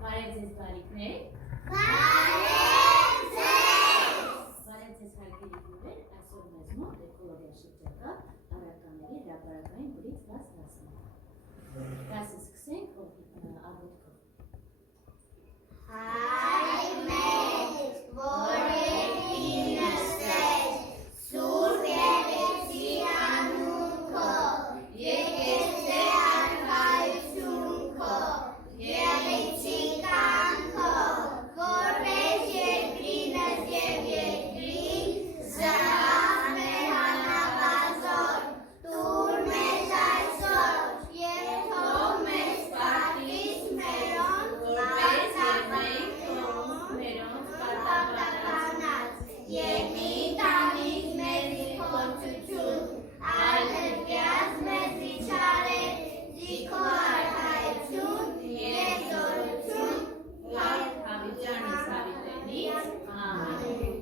Բարև ձեզ բարիքներ։ Բարև ձեզ հայկերի հյուրեր, այսօր մեզ մոտ էկոլոգիա շրջակա առարկաների հրապարակային գրից 10 դասն է։ Դասը սկսենք աղոթքով։ Հայր մեծ, որ երկինս ես, սուրբ եղեցի անուն քո, եկես թե արքայություն քո, եղեցի կան քո, որպես երկինս և երկրին, զրահ մեր հանապազոր, տուր մեզ այսօր, և թող մեզ պատվից մերոնց Եվ մի տանից մեզի խոցություն, այլ հրկյաց մեզի չարեր, զիքո արքայություն և զորություն, Հավիտյանից հավիտենից, ամեն։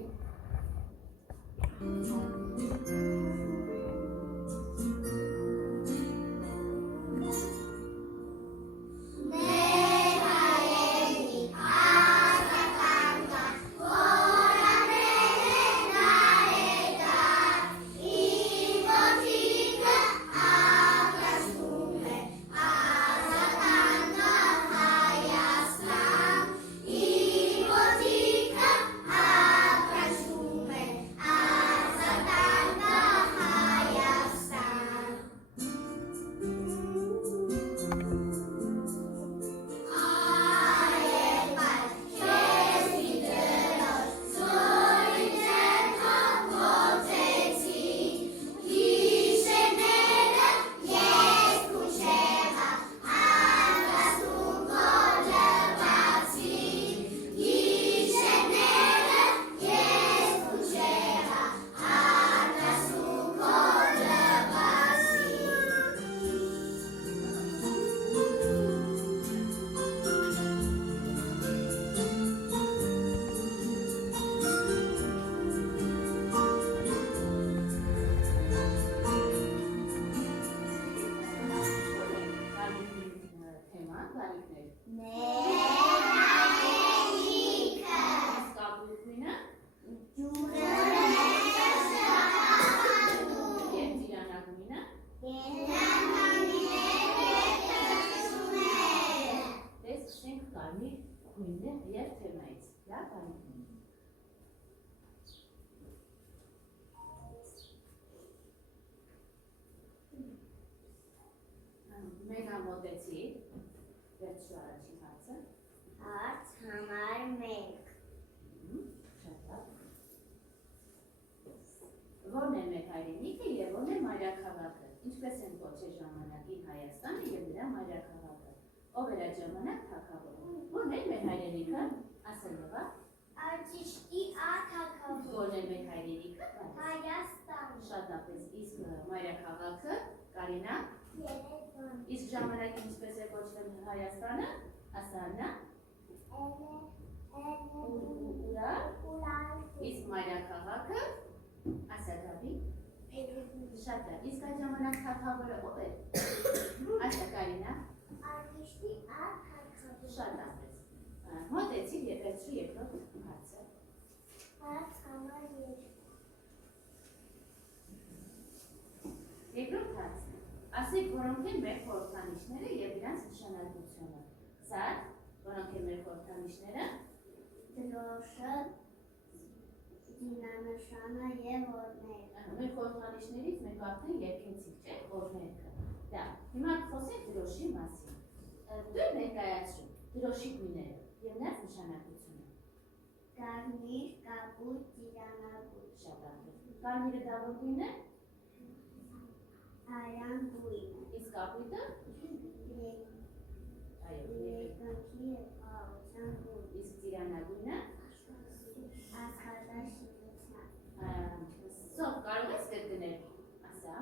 Մենք ամոտեցի, վերջու առաջին հարցը։ Հարց համար 1 Շատ լավ։ Ո՞րն է մեր հայրենիքը և ո՞րն է մայրաքաղաքը։ Ինչպես են կոչել ժամանակին Հայաստանը և նրա մայրաքաղաքը։ Ով էր այդ ժամանակ թագավորը։ Ո՞րն է մեր հայրենիքը։ Ասել եղա։ Արջիշտի թագավորը։ Ո՞րն է մեր հայրենիքը։ Հայաստանը։ Շատ լավ, իսկ մայրաքաղաքը Կարինա։ Երևան։ Իսկ ժամանակին ինչպես է կոչվել Հայաստանը։ Ասանա։ Ուրալ։ Իսկ մայրաքաղաքը։ Ասա Գաբի։ Շատ լավ, իսկ այդ ժամանակ թագավորը ով էր։ Ասա Կարինա։ Արջիշտի թագավորը։ Շատ լավ։ Մոտեցի եւ վերջու երկրորդ հարցը։ Հարց համար 2 Երկրորդ հարցն է։ Ասեք, որոնք են մեր խորհրդանիշները եւ իրանց նշանակությունը։ Սա, որոնք են մեր խորհրդանիշները։ Դրոշը, դինանշանը եւ օրհներգը։ Մեր խորհրդանիշներից մենք արդեն երկեցինք, չէ՞, օրհներգը։ Դա, հիմա խոսենք դրոշի մասին։ Դուք ներկայացրու դրոշի գույները եւ նրանց նշանակությունը։ Կարմիր, կապույտ, ծիրանագույն։ Շատ լավ։ Կարմիրը դա ո՞ր գույն է։ Արյան գույն։ Իսկ կապույտը։ Այո, Երկնքի եւ աղության գույն։ իսկ ծիրանագույնը։ Աստղաշինության։ Սով կարող ես կրկնել։ Ասա։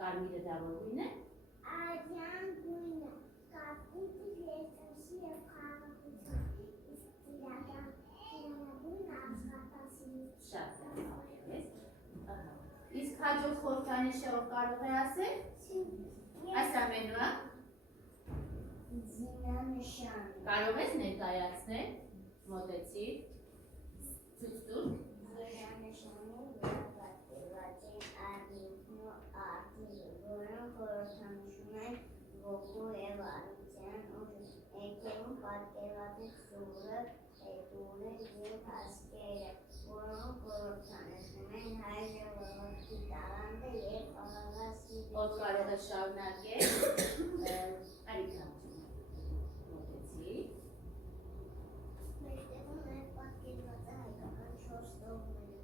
Կարմիրը դա ո՞ր գույն է։ Արյան գույնը, կապույտը երկնքի եւ աղության, իսկ ծիրանագույնը աստղաշինության։ Շատ լավ, ես։ Իսկ հաջորդ խորհրդանիշը ով կարող է ասել։ Այս ամենուա։ Ձիմ նշան։ Կարող ես ներկայացնել, մոտեցիր, ցույց տուր։ Նշանի վրա պատկերված են արմինն ու արտերը, որոնք խորհրդանշում են ոգու և արության ուժը։ Ներքևում պատկերված է սուրը, հետուրը և հասկերը, որոնք խորհրդանշում են հայ ժողովրդի տաղանդը և խաղաղասիրությունը։ Ով կարող է շարունակել, Արիքա, մոտեցիր։ Մեջտեղում նաև պատկերված է հայկական 4 տողմերը,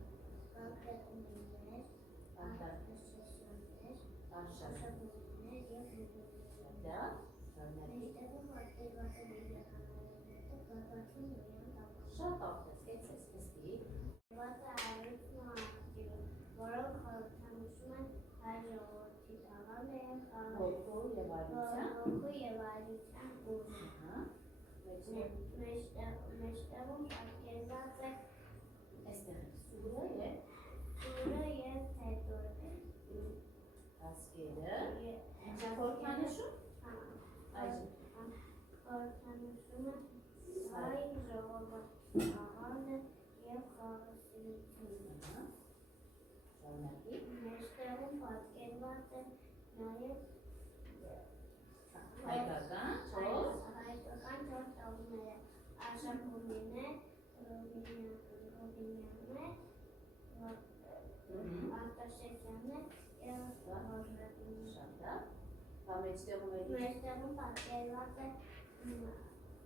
կոնկրետումներ, արտահայտություններ, արշավություններ և հյուրություններ։ Դա, շարունակի։ Մեջտեղում պատկերված է բիբլիականորենները, գագաթին նույն տապան։ Շատ աղտես, կեցես, նստի։ Պատկերված է արևիկն ու աղջիկը, որոնք խորհրդանշում են հայ ժողովրդի տաղանդը և Ոգու և արության։ ոգու և արության ուժը։ Մեջտեղում պատկերված է Այստեղ սուրը և սուրը և հետուրը։ հասկերը։ Ինչա խորհրդանշում։ Այժմ։ Խորհրդանշում է հայ ժողովրդի տաղանդը և խաղաղասիրությունը։ Շարունակի։ Մեջտեղում պատկերված է նաև Հայկական, հայկական 4 տողմերը, արշավություններ, ռոբինյաններ, արտաշեսյաններ և հորհրատուններ։ շատ լավ։ Բա մեջտեղում էլի Մեջտեղում պատկերված է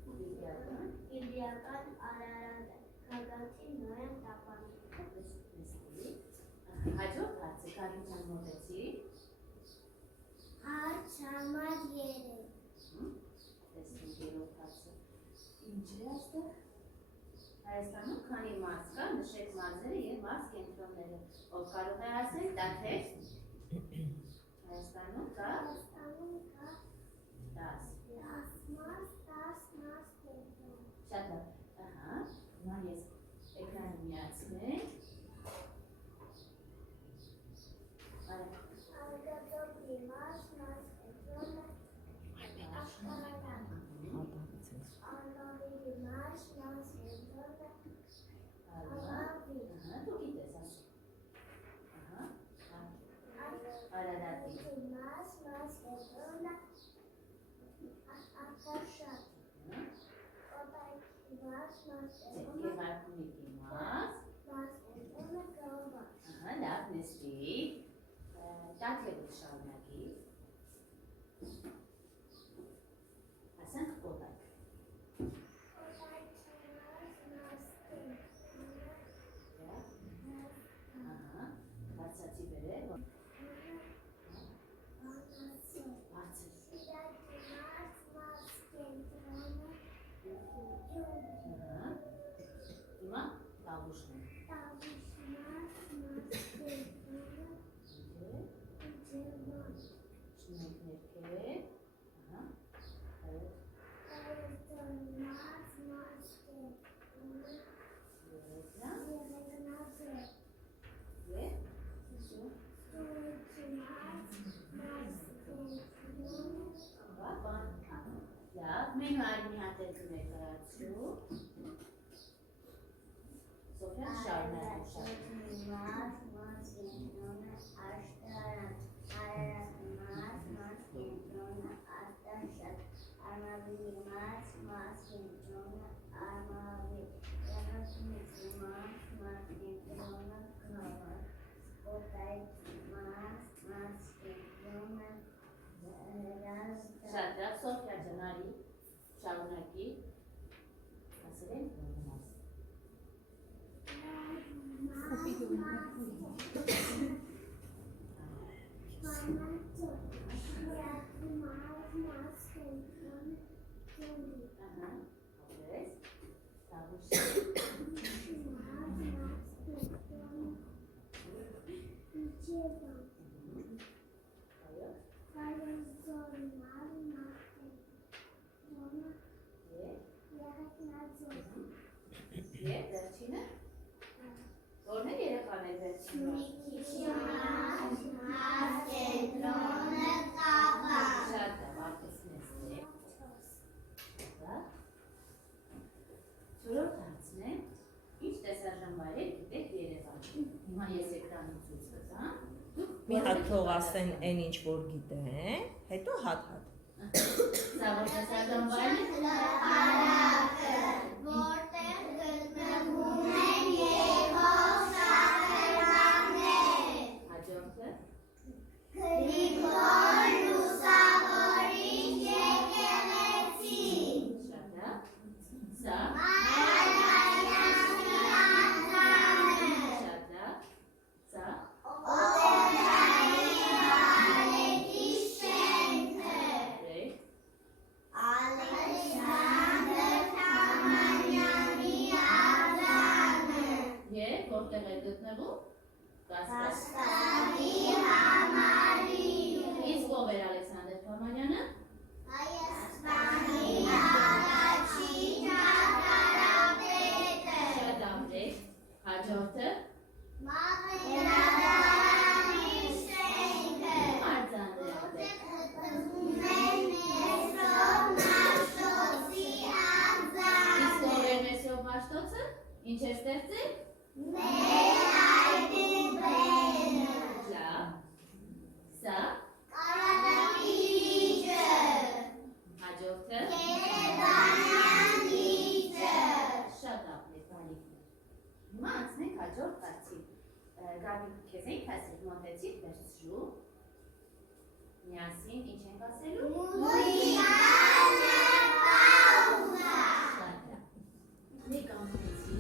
Բիբլիական, բիբլիական Արարատը, գագաթի Նոյան տապանը։ նստի։ Հաջորդ հարցը Կարինյան մոտեցիր։ Հարց համար 3։ Տեսնենք երրորդ հարցը։ Ինչ է այստեղ։ Հայաստանում քանի մարզ կա, նշեք մարզերը և մարզ կենտրոնները։ Ով կարող է ասել, դա թե։ Հայաստանում կա 10։ 10 մարզ, 10 մարզ կենտրոն։ Շատ լավ։ Ահա, հիմա ես էկրանը միացնեմ։ Արգատոպի մարզ, մարզ կենտրոնը, աշխարհարան։ Արվավիրի մարզ, մարզ կենտրոնը, Արվավիր։ Դու գիտես ասել։ Արարատի։ Մարզ, մարզ կենտրոնը, Արտաշատ։ Կոտայքի մարզ, մարզ կենտրոնը, Գեղարքունիքի մարզ։ մարզ կենտրոնը, Գավառ։ Լավ, նստի։ Տաթևը շարունակի։ Ասենք կոտայք։ Կոտայքի մարզ, մարզ կենտրոնը, Բացացի վերև։ Վանասեր։ Բացր։ Սիրակի մարզ, մարզ կենտրոնը, Գյուղ։ Հիմա տավուշն է։ Տավուշ մարզ, մարզ կենտրոնը, Ջերման։ Շնորհք ներքև։ Հայաստան մարզ, մարզ կենտրոնը, Եղեգնաձոր։ Եվ Սուրիքի մարզ, մարզ կենտրոնը, լավ, մենու արի մի հատ էլ կներկայացրու։ Սոֆյան շարունակի։ մարզ, մարզ կենտրոնը, Աշտարան, Արարատ մարզ, մարզ կենտրոնը, Արտաշատ, Արմավիրի մարզ, մարզ կենտրոնը, Արմավիր, Եղեգնաձորի մարզ, մարզ կենտրոնը, Գավառ, Կոտայքի մարզ, մարզ կենտրոնը, Հրազդան։ Շատ լավ, Սոֆյա ջան, արի, շարունակի։ Ասել եմ, Եվ վերջինը, որն է երեխաներ վերջինը։ Շատ լավ, արտեսնես է։ թող ասեն այն ինչ որ գիտեն, հետո հատ-հատ։ Սա որ տեսական բան է։ Որտեղ գտնվում են եղող շատրվաններ։ Հաջորդը։ Գրիգոր Լուսավորիչ եկեղեցին։ Շատ լավ։ Սա։ Մայրաքաղաքի անձանը։ Շատ լավ։ Սա։ Օպերայի բալետի շենքը։ Great։ Ալեքսանդր Թամանյանի արձանը։ Եվ որտեղ է գտնվում։ Կասկադի համալիրում։ Իսկ ով էր Ալեքսանդր Թամանյանը։ Հայաստանի առաջին ճարտարապետը։ Շատ ամրեք։ Հաջորդը։ Մատենադարանի շենքը։ Արձանը։ Որտեղ գտնվում են Մեսրոպ Մաշտոցի անձանը։ Իսկ ով էր Մեսրոպ Մաշտոցը։ Ինչ էր ստեղծել։ Մեր հայտնի բանը։ Լավ։ Սա։ Կարապետի լիճը։ Հաջորդը։ Երևանյան լիճը։ Շատ ամրեք բանիկներ։ Հիմա անցնենք հաջորդ հարցի։ Գաբի քեզ էի ասել մոտեցիր վերցրու։ Միասին ինչ ենք ասելու։ Մուզիկալ պաուզա։ Շատ լավ։ Մեկ ամենեցի։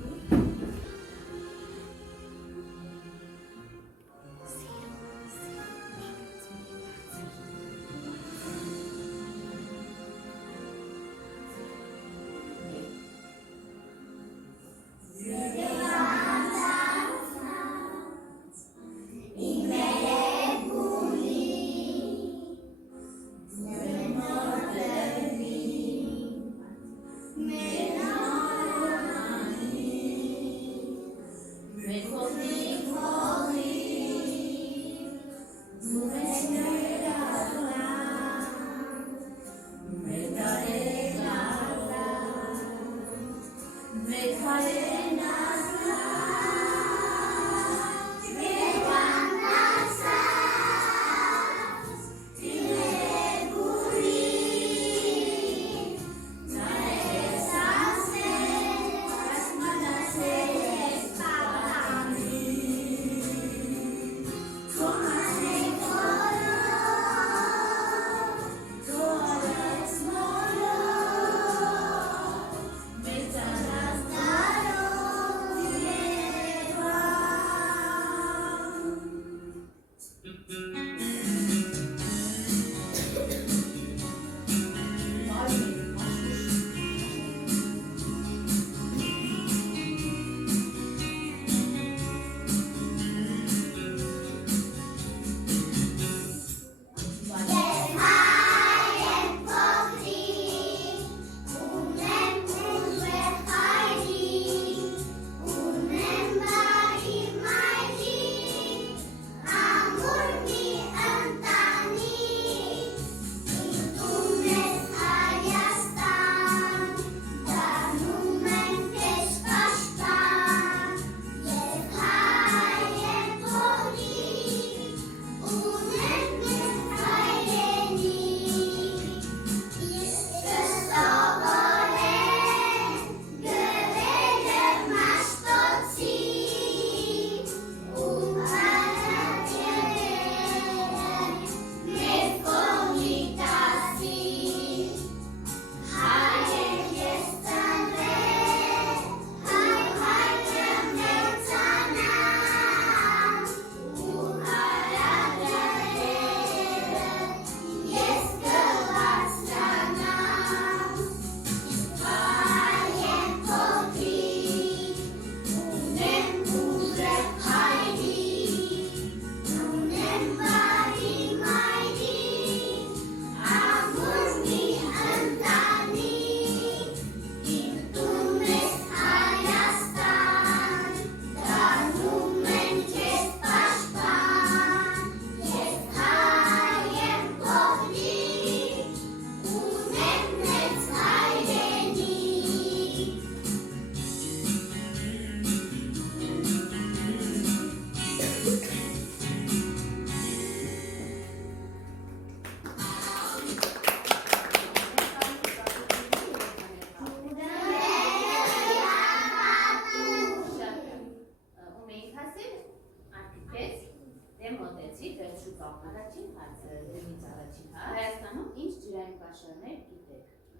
Իմերը գունի, նոր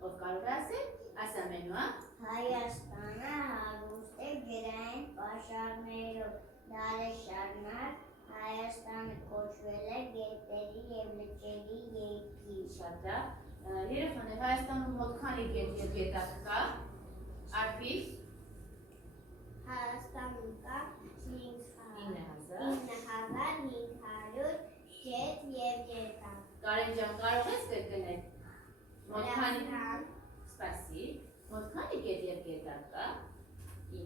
Ով կարող է ասել, ասա մենուա։ Հայաստանը հարուստ է գրային պաշարներով, դարեր շարունակ Հայաստանը կոչվել է գետերի և լճերի երկիր։ Շատ լավ։ Երեխաներ, Հայաստանում մոտ քանի գետ եւ գետակ կա։ Արփի։ Հայաստանում կա 9500 գետ և գետակ։ Կարեն ջան, կարող ես կրկնել։ Մոտ քանի Սպասի։ Մոտ քանի գետ եւ գետակ կա։ 9000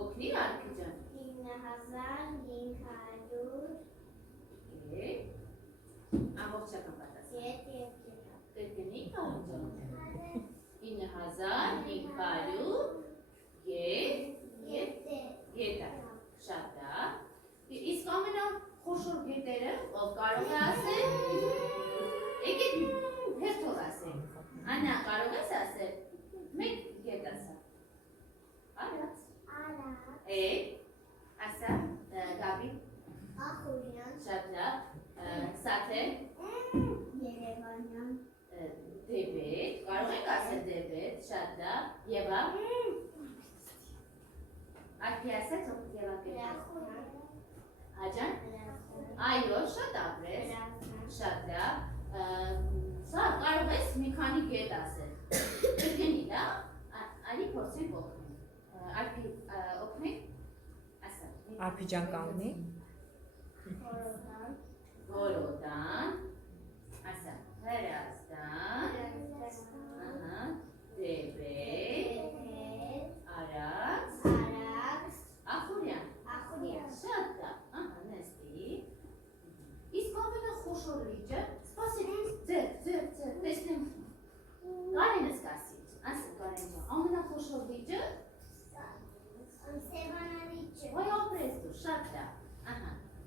Օգնի Արփի ջան։ 9500 Ամբողջական պատասխան։ գետ և գետակ։ Կրկնի Կարեն ջան։ 9500 գետակ։ Շատ լավ։ Իսկ ամենախոշոր գետերը ով կարող է ասել։ Եկեք հերթով ասենք։ Աննա, կարող ես ասել։ Մեկ գետ ասա։ Արած։ Ասա, Գաբի։ Ախուրյան, Շատ լավ։ Սաթե։ Երևանյան, Դեբետ, կարող եք ասել դեբետ, շատ լավ, Եվա, Արփի ասեց, ով Եվա կերած, Հաջան, այո, շատ ապրես, շատ լավ, սա կարող ես մի քանի գետ ասել, կրկնի, լավ, արի փորձենք օգնենք, Արփի օգնենք, ասա, Արփի ջան կանգնի։ Որոդան, ասա, Հրազդան, Դեբետ, Արաքս, Ախուրյան, շատ լավ, նստի, իսկ ամենախոշոր լիճը, սպասեք, ձեր, տեսնեմ, Կարենը սկասի, ասա Կարեն ջան, ամենախոշոր լիճը, վայ ապրես դու, շատ լավ,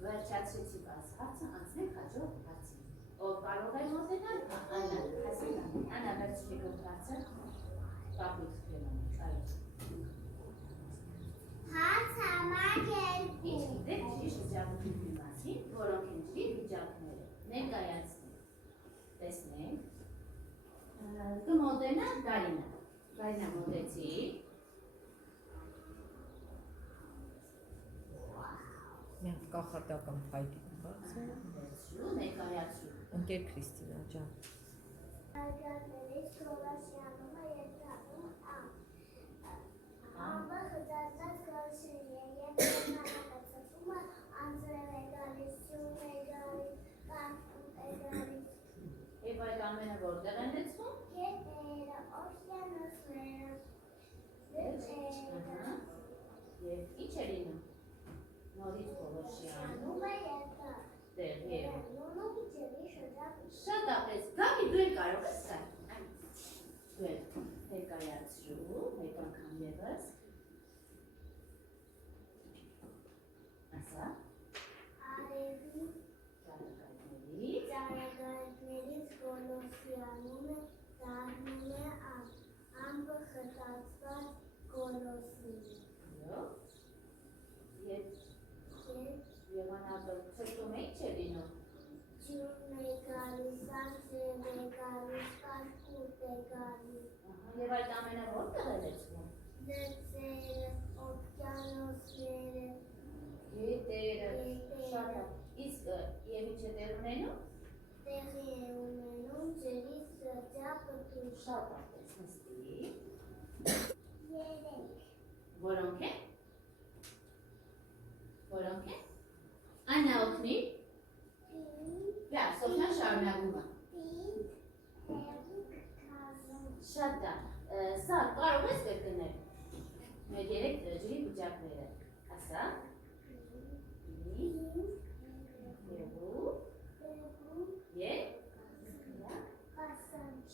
վերջացրեցի բաց հարցը, անցնենք հաջորդ հարցին, ով կարող է մոտենալ, Աննա, վերջի հարցը, պապուց կերանիք, այո. Ինչ գիտեք ջրի շրջագործությունի մասին, որոնք են ջրի վիճակները, ներկայացնենք, տեսնենք, կմոտենա Դարինա մոտեցի, Միան կախարդական փայտի բաց է։ ներկայացրու, Ընկեր Քրիստինա ջան։ Արգատներից գոլասյանում է երկրանում ամբը խծածած գոլսին է և նահատացվում է անձրև է գալիս, սյուն է գալիս, կարտում է գալիս, Եվ այդ ամենը որտեղ են լեցվում, գետերը, օվկիանոսները, լճերը, և ինչ է լինում, նորից Գոլոշյանում, շանում է երկար, տեղ և նունում ջրի շրջագործություն։ շատ ապրես, Գաբի դու էլ կարող ես սա, դու էլ ներկայացրու, մեկ անգամ ևս, ասա, Արևի ճարակայներից, Ճարագայթներից Գոլոսյանում է դառնում է ամբը խտացված Գոլոսին։ և անապը ծրտում է ինչ է լինում, Ջուրն է գալիս, անձրև է գալիս, կարկուտ է գալիս, և այդ ամենը որտեղ է լեցվում, լծերը, օվկիանոսները, գետերը, շատ լավ, իսկ և ինչ է տեղ ունենում, տեղի է ունենում ջրի շրջապտույտ։ շատ ապրես նստի, Երեք, որոնք են, Աննա օգնի, լավ, Սոֆյան շարունակում է, շատ լավ, սա կարող ես կրկնել, մեր երեք ջրի վիճակները, ասա,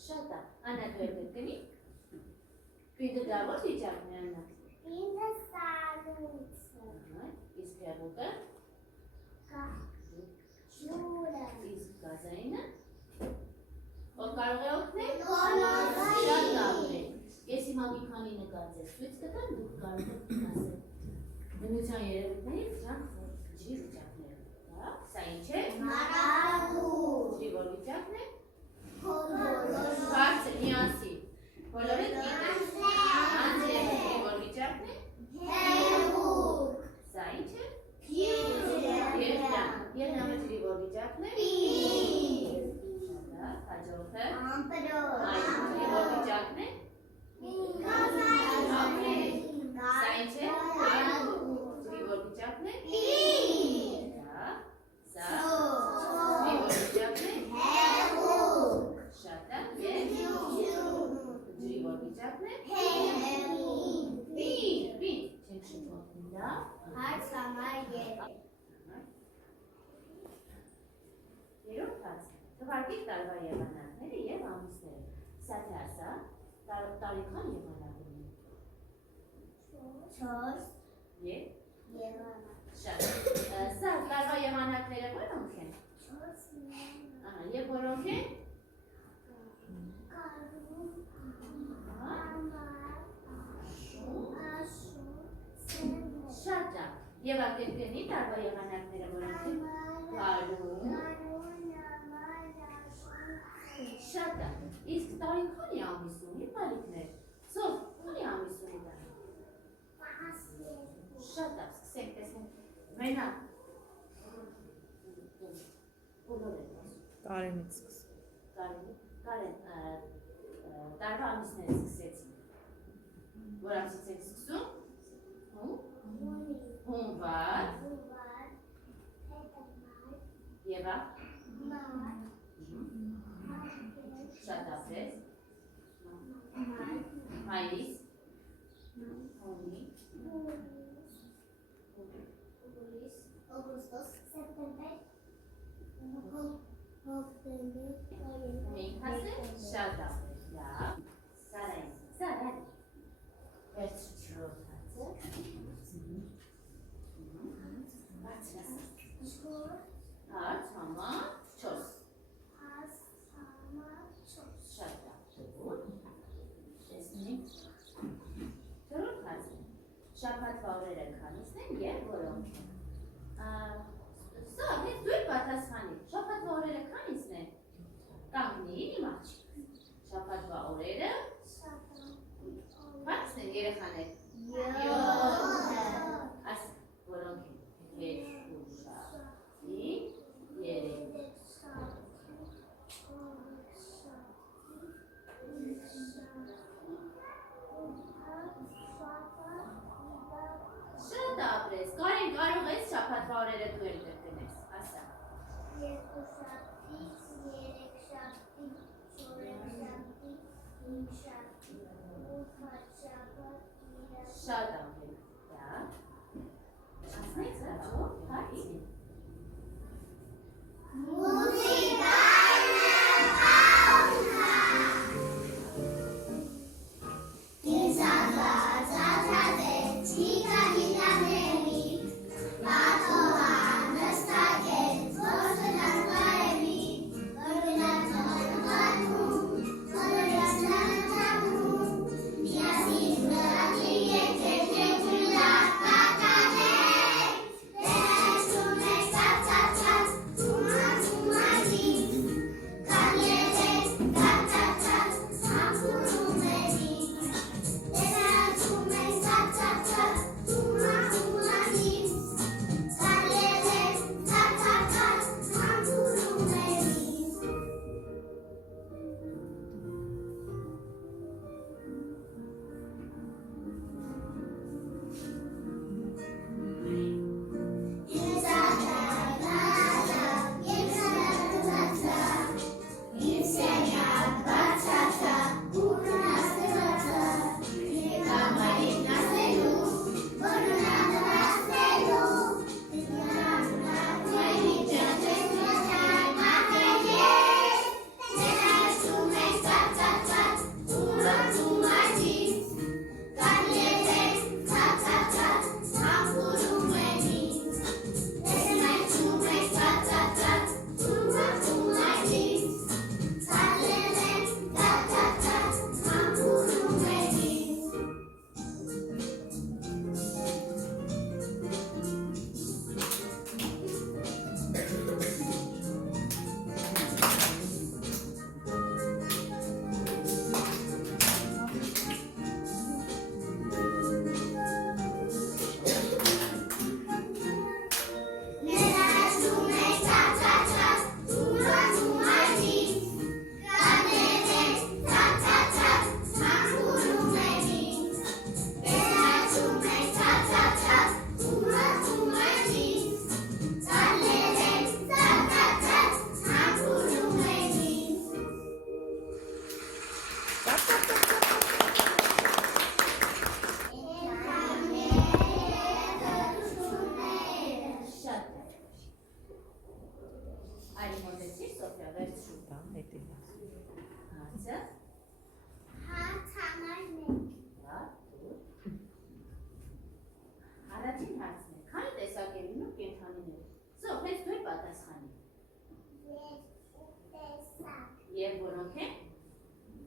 շատ լավ, Աննա դու էլ կրկնի, պինդ դա որ վիճակն է Աննա, Ինձ սալուցը, իսկ հեղուկը, ջուրը, իսկ գազայինը, ով կարող է օգնել, Գոլոսին։ շատ լավ է, ես հիմա մի քանի նկարներ ցույց կտամ, դուք կարող եք ասել, բնության երևույթներից դրանք ջրի վիճակները, սա ինչ է, Մարալու, ջրի որ վիճակն է, Բաց։ Թվարկիր տարվա եղանակները եւ ամիսները։ Սա թե ասա, տարիքան եղանակ ունի։ 4 Եվ եղանակ շատ։ Սա տարվա եղանակները որոնք են։ 4 Ահա, եւ որոնք են։ Կարում Ահա, շատ լավ։ Եվ ակերկրնի տարվա եղանակները որոնք են։ Կարում։ Շատ լավ։ Իսկ տարին քանի ամիս ունի տարիքներ։ Սով, քանի ամիս ունի տարին։ Շատ լավ, սկսենք տեսնենք։ Մենակ։ Բոլոր են ասում։ Կարենից սկսենք։ Կարեն, տարվա ամիսները սկսեցին։ Որ ամսից եք սկսում։ Հունվար, Եվա, շատ ապրես, մայիս, հունի, մենք հասել, շատ ապրես, լավ, Սարայն, վերջ չրոթացը, Արդ, համա, չոս, շատ լավ, տեսնենք, հետևից։ Հացը։ Հաց համար 1 Լավ, դուր։ Առաջին հարցն է, քանի տեսակ է լինում կենդանիներ։ Սո, հենց դու պատասխանի։ 2 տեսակ Եվ որոնք են։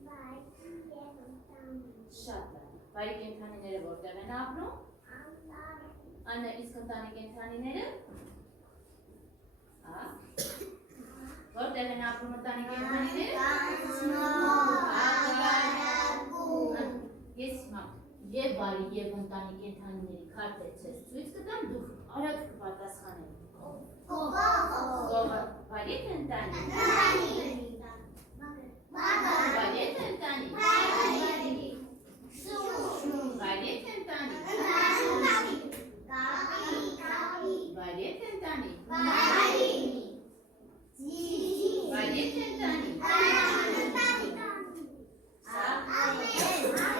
վայր և ընտանիք Շատ լավ։ Վայրի կենդանիները որտեղ են ապրում։ Աննա, իսկ ընտանի կենդանիները։ Որտեղ են ապրում ընտանի կենդանիները։ Ես եւ վայրի եւ ընտանի կենդանիների քարտեր ցես ցույց կտամ, դուք արագ կպատասխանեք։ Վայրի կենդանի։ Վայրի կենդանի։ Վայրի կենդանի։ Վայրի կենդանի։ Վայրի կենդանի։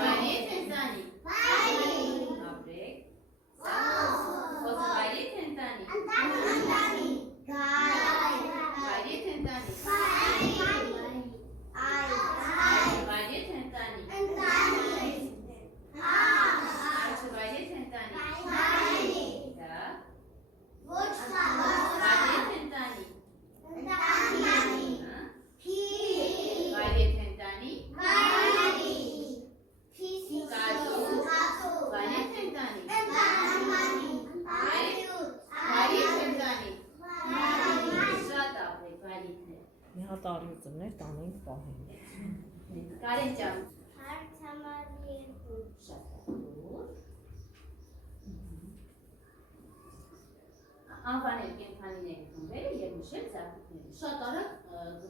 Վայրի կենդանի։ Ապրեք։ Ոսը վայրի կենդանի։ Վայրի կենդանի։ Վայրի կենդանի։ Աչը վայրի կենդանի։ Դա։ Վայրի կենդանի։ Վայրի կենդանի։ Վայրի կենդանի։ Վայրի կենդանի։ Շատ ապրեք վայրիքներ։ Մի հատ արյուծներ տանենք պահենք։ Կարեն ջան։ Հաց համար 2 Շատ դուր։ Անվանել կենդանիների խմբերը եւ նշել ծաղիկները։ Շատ արագ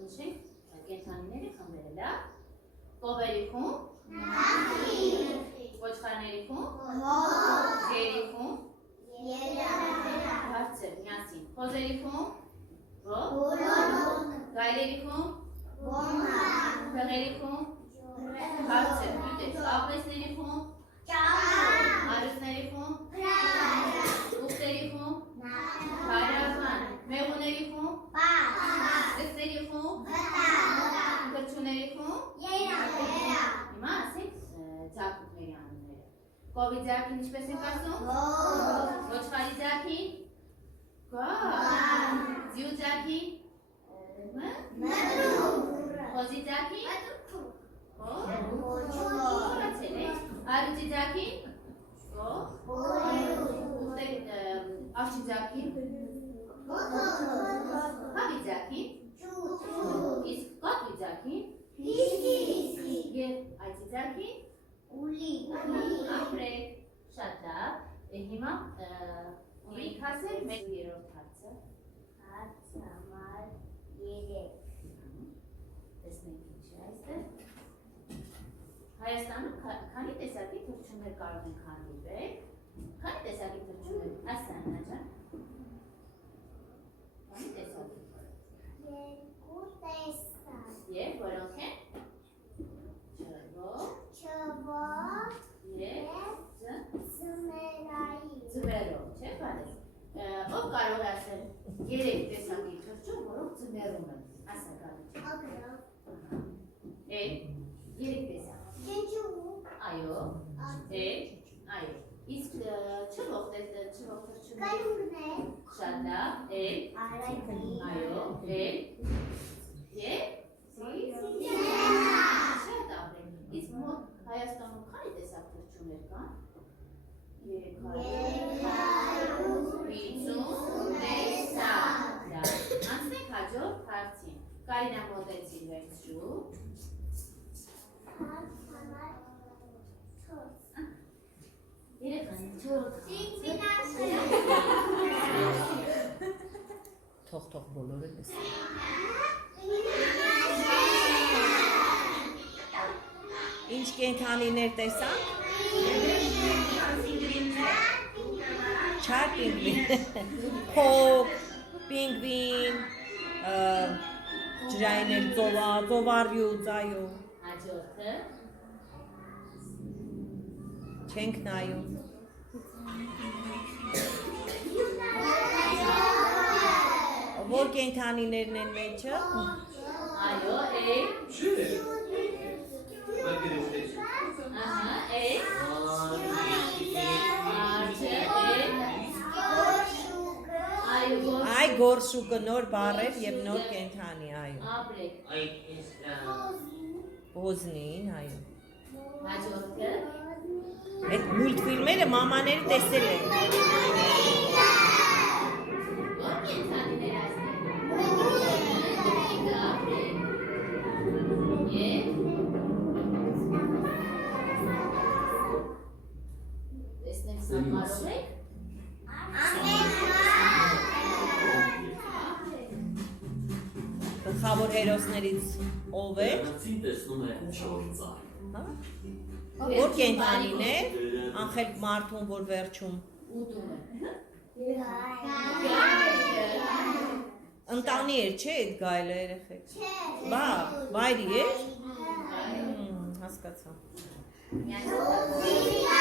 նշենք կենդանիների խմբերը, լավ։ Կովերի խումբ, ոչխարների խումբ, ձիերի խումբ, բարձր միասին, խոզերի խումբ, գայլերի խումբ, փեղերի խումբ, բարձր, յուտես, աղվեսների խումբ, արուսների խումբ, ուղտերի խումբ, Հայրական, մեղուների խումբ, սկսների խումբ, կրչուների խումբ, հիմա ասենք ձակուկների անունները։ Կովի ձակին ինչպես ենք ասում, ոչխարի ձակին, ձիու ձակին, խոզի ձակին, արուծի ձակին, Աշի ձակին, հավի ձակին, իսկ կատվի ձակին, և այցի ձակին, ապրեք, շատ լավ, հիմա ունենք հասել մեկ երորդ հարցը, Հաց համար 3 տեսնենք ինչ է այստեղ, Հայաստանում քանի տեսակի թռչուններ կարող ենք հանդիպել, քանի տեսակի թռչուններ, ասա Աննա քանի տեսակի 2 տեսակ Եվ որոնք են Չվող և Ձմեռային ձմեռով, չէ՞ բանես։ Ով կարող է ասել 3 տեսակի թռչուն, որոնք ձմեռում են, ասա գալի։ Ագրով 3 տեսակ։ Այո, այո։ Իսկ չվող թռչուններ։ Կայուններ Շատ լավ, Արագի այո, և շատ ապրեք։ Իսկ մոտ Հայաստանում քանի տեսակ թռչուններ կան։ 350 տեսակ։ Անցնենք հաջորդ հարցին։ Կարինա մոտեցիր վերցրու։ Հաց համար 4 Երեխան, չորդ։ Թող բոլորը լսեն։ Ինչ կենդանիներ տեսանք։ Չար պինգվին, փոկ, պինգվին, ջրային էլ ծովարյուծ, այո, Հաջորդը։ չենք նայում։ Որ կենդանիներն են մեջը։ Այո, գորշուկը նոր բառեր եւ նոր կենթանի, այո։ Ապրեք։ Ոզնին, այո։ Հաջորդը։ Այդ մուլտֆիլմերը մամաները տեսել են։ Ո՞ր կենթանիներ ասնեք։ Ապրեք։ Եվ տեսնեք սամարով եք։ Գլխավոր հերոսներից ով է։ տեսնում է շորձա։ Որ կենթանին է, անխելք մարդուն, որ վերջում Ուտում է։ ընտանի էր, չէ՞ այդ գայլը երեխեք։ Բա, վայրի է։ Հասկացա։ Միայն